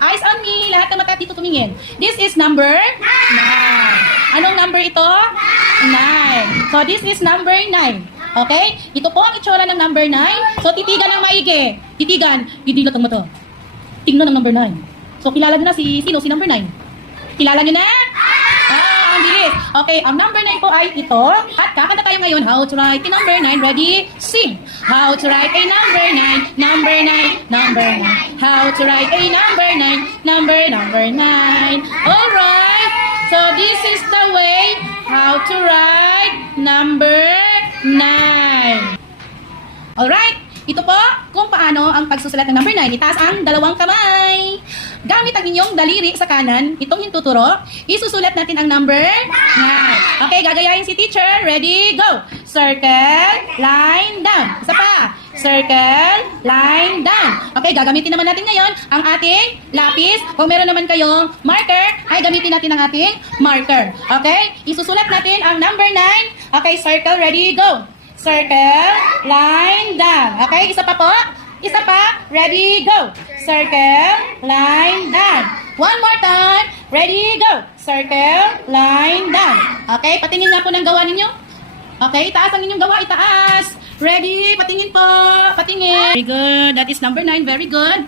Eyes on me. Lahat ng mata dito tumingin. This is number 9. Anong number ito? 9. So, this is number 9. Okay? Ito po ang itsura ng number 9. So, titigan ng maigi. Titigan. Didilat ang mata. Tingnan ang number 9. So, kilala nyo na si number 9? Kilala nyo na? Ang bilis. Okay, ang number 9 po ay ito. At kakanta tayo ngayon, how to write a number 9. Ready? Sing. How to write a number 9. Number 9. Number 9. How to write a number 9. Number 9. Alright. So, this is the way how to write number 9. Alright. Ito po kung paano ang pagsusulat ng number 9. Itaas ang dalawang kamay. Gamit ang inyong daliri sa kanan, itong hintuturo, isusulat natin ang number 9. Okay, gagayahin si teacher. Ready, go! Circle, line, down. Isa pa. Circle, line, down. Okay, gagamitin naman natin ngayon ang ating lapis. Kung meron naman kayong marker, ay gamitin natin ang ating marker. Okay, isusulat natin ang number 9. Okay, circle, ready, go! Circle, line, down. Okay, isa pa po. Isa pa. Ready, go. Circle, line, down. One more time. Ready, go. Circle, line, down. Okay, patingin nga po ng gawa ninyo. Okay, itaas ang inyong gawa. Itaas. Ready, patingin po. Patingin. Very good. That is number 9. Very good.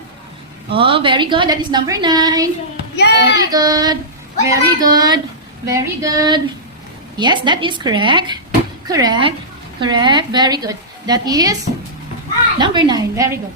Oh, very good. That is number 9. Very good. Very good. Very good. Yes, that is correct. Correct. Correct. Very good. That is number 9. Very good.